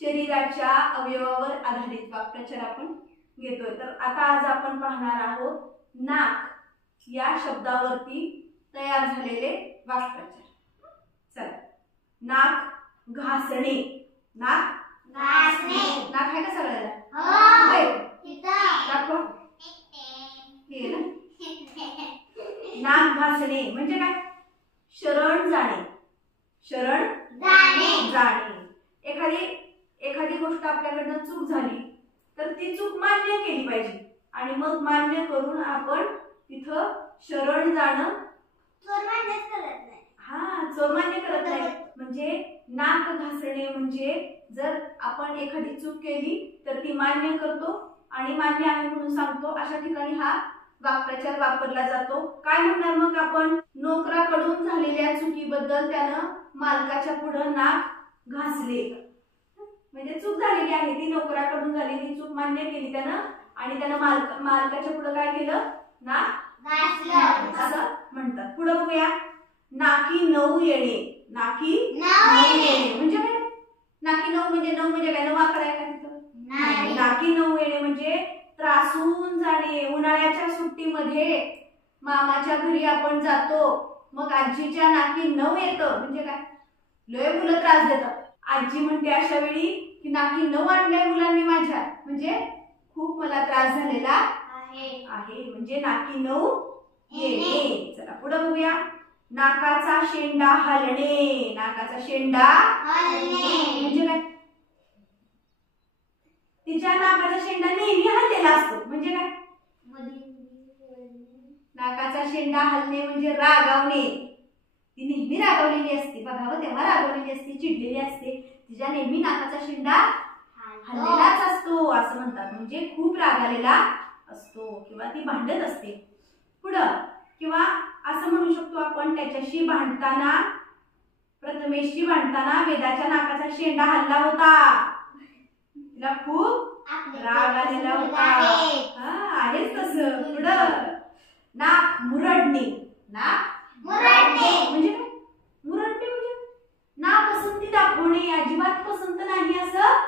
शरीराच्या अवयवावर आधारित वाक्प्रचार आपण घेतोय। तर आता आज आपण पाहणार आहोत नाक या शब्दावरती तयार झालेले वाक्प्रचार। चला, नाक घासणे, नाक घासणे, नाक आहे का सगळ्याला? हो, दाखव, हे ना, नाक घासणे म्हणजे काय? शरण जाणे, शरण जाणे। एखादी गोष्ट आपल्याकडनं चूक झाली तर ती चूक मान्य केली पाहिजे आणि मग मान्य करून आपण तिथं शरण जाणं, चोर मान्य करत नाही। म्हणजे नाक घासणे म्हणजे जर आपण एखादी चूक केली तर ती मान्य करतो आणि मान्य आहे म्हणून सांगतो, अशा ठिकाणी हा वाक्प्रचार वापरला जातो। काय म्हणणार मग आपण? नोकराकडून झालेल्या चुकीबद्दल त्यानं मालकाच्या पुढे नाक घासले, म्हणजे चूक झालेली आहे ती, नोकराकडून झालेली चूक मान्य केली त्यानं आणि त्यानं मालकाच्या पुढे काय केलं? नाक घासलं असं म्हणतात। पुढे बघूया, नाकी नऊ येणे, नाकी नऊ येणे म्हणजे काय? नाकी नऊ म्हणजे काय? नऊ आकडा आहे का तिथं? नाही। नाकी नऊ येणे म्हणजे त्रासून जाणे। उन्हाळ्याच्या सुट्टीमध्ये मामाच्या घरी आपण जातो, मग आजीच्या नाकी नऊ येतं म्हणजे काय? लय मुलं त्रास देतात। आजी म्हणते अशा वेळी की नाकी नऊ आणलंय मुलांनी माझ्या, म्हणजे खूप मला त्रास झालेला आहे, म्हणजे नाकी नऊ येणे। चला पुढे बघूया, नाकाचा शेंडा हलणे, नाकाचा शेंडा हलणे म्हणजे काय? तिच्या नाकाचा शेंडा नेहमी हललेला असतो म्हणजे काय? नाकाचा शेंडा हलणे म्हणजे रागावणे, ती नेहमी रागावलेली असते, बघावं तेव्हा रागावलेली असते, चिडलेली असते, तिच्या नेहमी नाकाचा शेंडा हललेलाच असतो असं म्हणतात, म्हणजे खूप राग आलेला असतो किंवा ती भांडत असते। पुढं किंवा असं म्हणू शकतो आपण, त्याच्याशी भांडताना, प्रथमेशशी भांडताना वेदाच्या नाकाचा शेंडा हलला होता, तिला खूप राग आलेला होता। आहेच तसं। पुढं, नाक मुरडणे, नाक मुरडणे म्हणजे काय? मुरडणे म्हणजे नापसंती दाखवणे, अजिबात पसंत नाही असं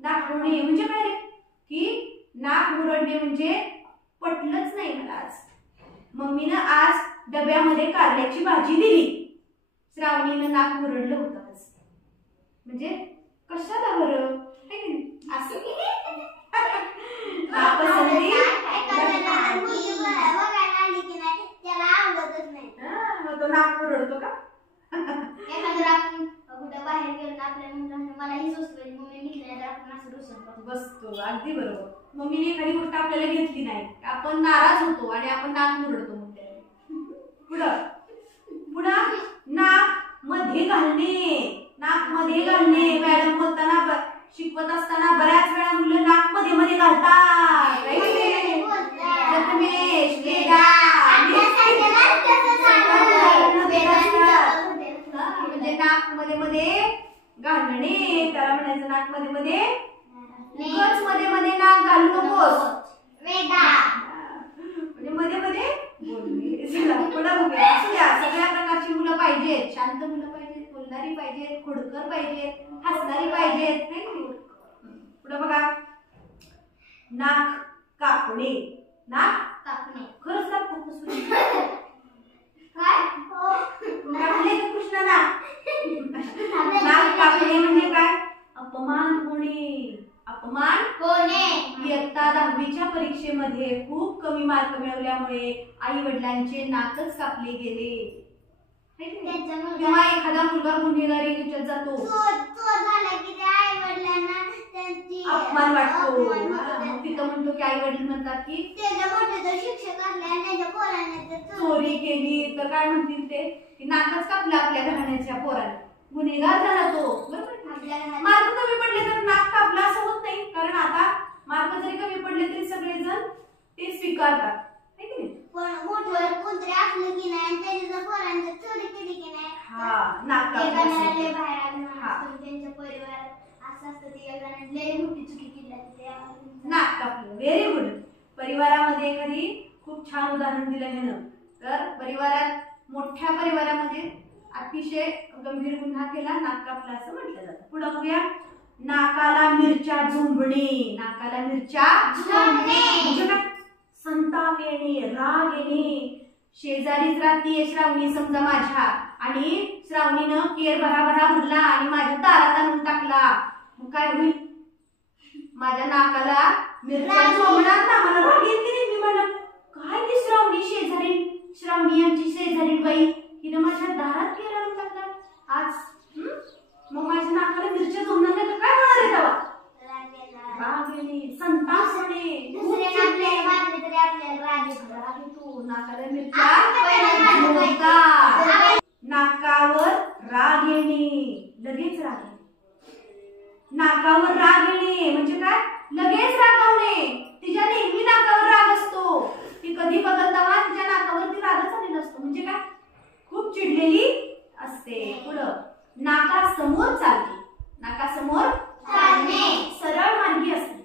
दाखवणे म्हणजे काय रे? की नाक मुरडणे म्हणजे पटलंच नाही मला आज, मम्मीनं आज डब्यामध्ये कारल्याची भाजी दिली, श्रावणीनं नाक मुरडलं होतं आज, म्हणजे कशाला बरं असं नापसंती तो नाक मुरडतो का? कुठं बाहेर गेलो आपल्या मला ही सुचली मम्मी घेतली आपण असं रुसून बसतो, अगदी बरोबर। मम्मीने एखादी गोष्ट आपल्याला घेतली नाही, आपण नाराज होतो आणि आपण नाक मुरडतो म्हणते। पुढं नाक मध्ये घालणे, नाक मध्ये घालणे, मॅडम बोलताना शिकवत असताना बऱ्याच वेळा मुलं नाक मध्ये घालतात, प्रथमेश, वेदा, म्हणजे नाक मध्ये घालणे, त्याला म्हणायचं नाक मध्ये उगाच मध्ये नाक घालू नकोस, म्हणजे मध्ये बोलणे। चला पुढे बघूया, असू द्या, सगळ्या प्रकारची मुलं पाहिजेत, शांत मुलं पाहिजेत, बोलणारी पाहिजेत, खोडकर पाहिजेत, हसणारी पाहिजेत, नाही का? पुढे बघा, नाक कापणे, नाक कापणे खरंच कापतो काय? कापले का कृष्णाला? नाक कापणे म्हणजे काय? अपमान होणे, अपमान होणे। इयत्ता 10वीच्या परीक्षेमध्ये खूप कमी मार्क मिळवल्यामुळे आई वडिलांचे नाकच कापले गेले, किंवा एखादा मुलगा गुन्हेगारी ह्याच्यात जातो, अपमान वाटतो, तिथं म्हणतो की आई वडील म्हणतात की शिक्षक चोरी केली तर काय म्हणतील ते, की नाकच कापलं आपल्या घराण्याच्या पोराने, गुन्हेगार झाला तो, बरोबर। मार्क कमी पडले तर नाक कापला असं होत नाही, कारण आता मार्क जरी कमी पडले तरी सगळेजण ते स्वीकारतात, है की नाही? कोणतरी असलं की नाही त्याच्या पोरांनी चोरी केली की नाही, नाक कापलं, त्यांच्या परिवारात असं असतं ते लय मोठी चुकी केली, नाक कापलं। Very good. परिवारामध्ये एखादी खूप छान उदाहरण दिलं ह्यानं, तर परिवारात, मोठ्या परिवारामध्ये अतिशय गंभीर गुन्हा केला, नाक कापला असं म्हटलं जातं। पुढे बघूया, नाकाला मिरच्या झोंबणे, नाकाला मिरच्या झोंबणे म्हणजे काय? संताप येणे, राग येणे. शेजारीच राहतीये श्रावणी समजा माझ्या, आणि श्रावणीनं केर भराभरा भरला आणि माझ्या दारात आणून टाकला, मग काय होईल? माझ्या नाकाला मिरच्या झोंबणार ना, मला राग येते. मी म्हणलं काय ती श्रावणी शेजारी, श्रावणी यांची शेजारी बाई हिनं माझ्या दारात केर आणून टाकला आज, मग माझ्या नाकाला मिरच्या झोंबणार नाही तर काय होणार आहे तेव्हा? राग येणे, संताप होणे, नाकाला मिरच्या झोंबतात. नाकावर राग येणे, लगेच राग येणे. नाकावर राग येणे म्हणजे काय? लगेच रागावणे. तिच्या नेहमी नाकावर राग असतो, ती कधी बघत तेव्हा तिच्या नाकावरती रागच आलेला असतो. म्हणजे काय? खूप चिडलेली असते. पुढं नाकासमोर चालते, नाकासमोर चालणे, सरळ मार्गी असणे,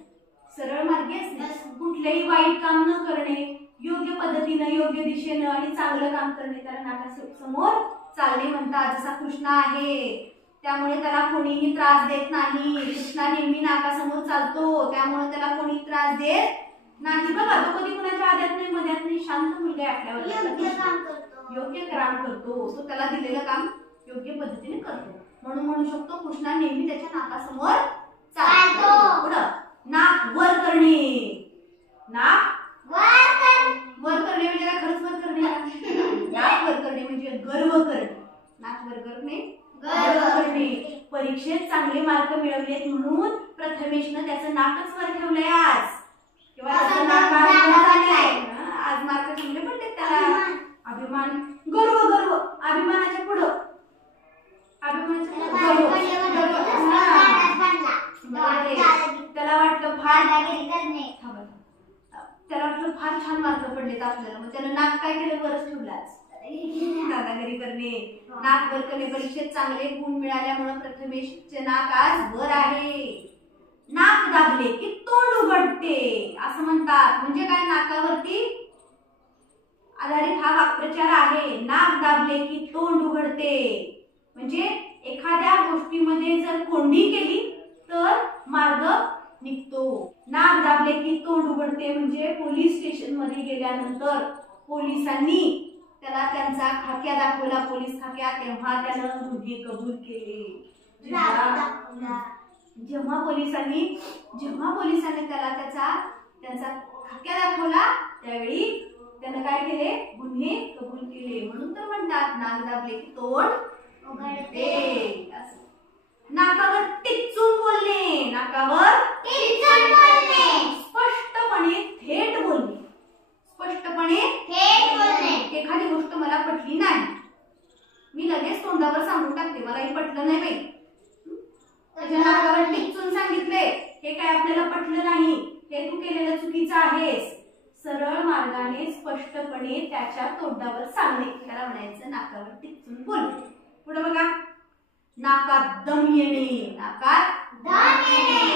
सरळ मार्गी असणे. कुठलेही वाईट काम न करणे, योग्य पद्धतीनं, योग्य दिशेनं आणि चांगलं काम करणे त्याला नाकासमोर चालणे म्हणतात. जसा कृष्ण आहे त्यामुळे त्याला कोणीही त्रास देत नाही. कृष्णा नेहमी नाकासमोर चालतो त्यामुळे त्याला कोणी त्रास देत नाही. बघा तो कधी कुणाच्या आद्यात नाही मध्यात नाही, शांत मुलगा आहे आपल्यावर, योग्य काम करतो. तो त्याला दिलेलं काम योग्य पद्धतीने करतो, म्हणून म्हणू शकतो कृष्णा नेहमी त्याच्या नाकासमोर चालतो. पुढं नाक वर करणे, नाक वर करणे म्हणजे काय? खरंच वर करणे. नाक वर करणे म्हणजे गर्व करणे, नाक वर करणे गर्व करणे. परीक्षेत चांगले मार्क मिळवलेत म्हणून प्रथमेशनं त्याचं नाकच वर ठेवलंय आज, किंवा आज मार्क चांगले पडले त्याला. अभिमान, गर्व, गर्व अभिमानाच्या पुढं, अभिमानाच्या त्याला वाटलं फार छान मार्क पडलेत आपल्याला, मग त्याला नाक काय केलं? वरच ठेवलाच, दादागिरी करणे. नाक वर करणे, परीक्षेत चांगले गुण मिळाल्यामुळे प्रथमेशचे नाक आज वर आहे. नाक दाबले की तोंड उघडते असं म्हणतात. म्हणजे काय? नाकावरती आधारित हा वाक्प्रचार आहे. नाक दाबले की तोंड उघडते म्हणजे एखाद्या गोष्टीमध्ये जर कोंडी केली तर मार्ग निघतो. नाक दाबले की तोंड उघडते म्हणजे पोलीस स्टेशन मध्ये गेल्यानंतर पोलिसांनी त्याला त्यांचा खाक्या दाखवला, पोलीस खाक्या, तेव्हा त्यानं गुन्हे कबूल केले. जेव्हा पोलिसांनी त्याला त्यांचा खाक्या दाखवला त्यावेळी त्यानं काय केले? गुन्हे कबूल केले. म्हणून तर म्हणतात नाक दाबले की तोंड उघडते. नाकावर टिचून बोलणे, नाकावर टिचून बोलणे, स्पष्टपणे थेट बोलणे, स्पष्टपणे थेट बोलणे. एखादी गोष्ट मला पटली नाही, मी लगेच तोंडावर सांगून टाकते मला हे पटलं नाही बाई, त्याच्या नाकावर टिचून सांगितले हे काय आपल्याला पटलं नाही, हे तू केलेलं चुकीचं आहेस. सरळ मार्गाने स्पष्टपणे त्याच्या तोंडावर सांगणे त्याला म्हणायचं नाकावर टिचून बोलणे. पुढे बघा, नाकात दम येणे, नाकात दम येणे.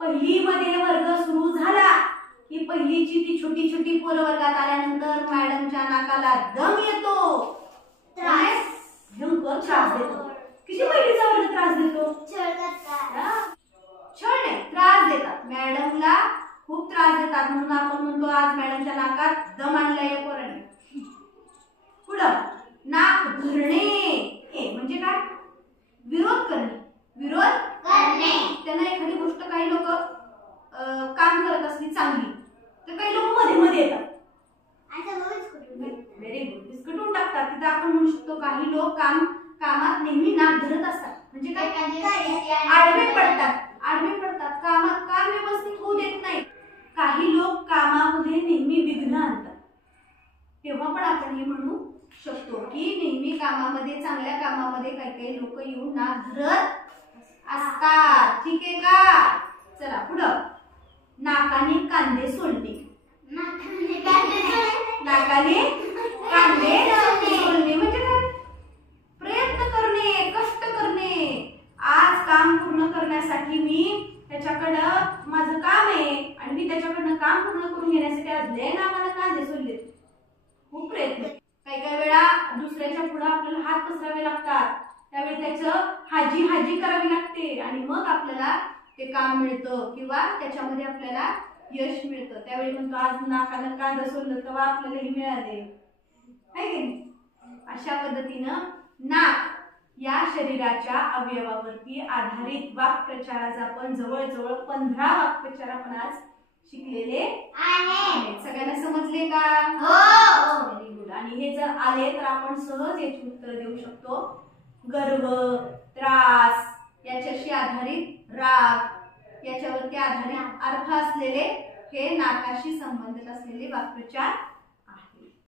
पहिलीमध्ये वर्ग सुरू झाला की पहिलीची ती छोटी छोटी पोरं वर्गात आल्यानंतर मॅडमच्या नाकाला दम येतो, भयंकर त्रास देतो. किती पहिलीचा वर्ग त्रास देतो? छळ नाही, त्रास देतात. मॅडमला खूप त्रास देतात म्हणून आपण म्हणतो आज मॅडमच्या नाकात दम आणलाय या पोराने. पुढं नाक धरणे म्हणजे काय? विरोध करणे, विरोध करणे. त्यांना एखादी गोष्ट काही लोक काम करत असली चांगली तर काही लोक मध्ये मध्ये येतात, व्हेरी गुड, विस्कटून टाकतात. तिथं आपण म्हणू शकतो काही लोक कामात नेहमी नाक धरत असतात. म्हणजे काय? आडवे पडतात, कामात काम व्यवस्थित होऊ देत नाही. काही लोक कामामध्ये नेहमी विघ्न आणतात. तेव्हा पण आपण हे म्हणू शकतो की नेहमी कामामध्ये, चांगल्या कामामध्ये काही लोक येऊन नाक धरत असतात. ठीक आहे का? चला पुढं, नाकाने कांदे सोलणे, नाकाने कांदे सोलणे म्हणजे काय? प्रयत्न करणे, कष्ट करणे. आज काम पूर्ण करण्यासाठी मी त्याच्याकडं माझं काम आहे आणि मी त्याच्याकडनं काम पूर्ण करून घेण्यासाठी आज लय नाकाला कांदे सोलले. खूप प्रयत्न. काही वेळा दुसऱ्याच्या पुढे आपल्याला हात पसरावे लागतात, त्यावेळी त्याचं हाजी हाजी करावी लागते आणि मग आपल्याला ते काम मिळतं किंवा त्याच्यामध्ये आपल्याला यश मिळतं. त्यावेळी म्हणतो आज नाकानं कांदा सोडलं तेव्हा आपल्याला हे मिळाले आहे की नाही. अशा पद्धतीनं नाक या शरीराच्या अवयवावरती आधारित वाक्प्रचाराचा आपण जवळजवळ 15 वाक्प्रचार आपण आज शिकलेले आहेत. सगळ्यांना समजले का? Very good. आणि हे जर आले तर आपण सहज याची उत्तर देऊ शकतो. गर्व, त्रास याच्याशी आधारित राग याच्यावरती आधारित अर्थ असलेले हे नाकाशी संबंधित असलेले वाक्प्रचार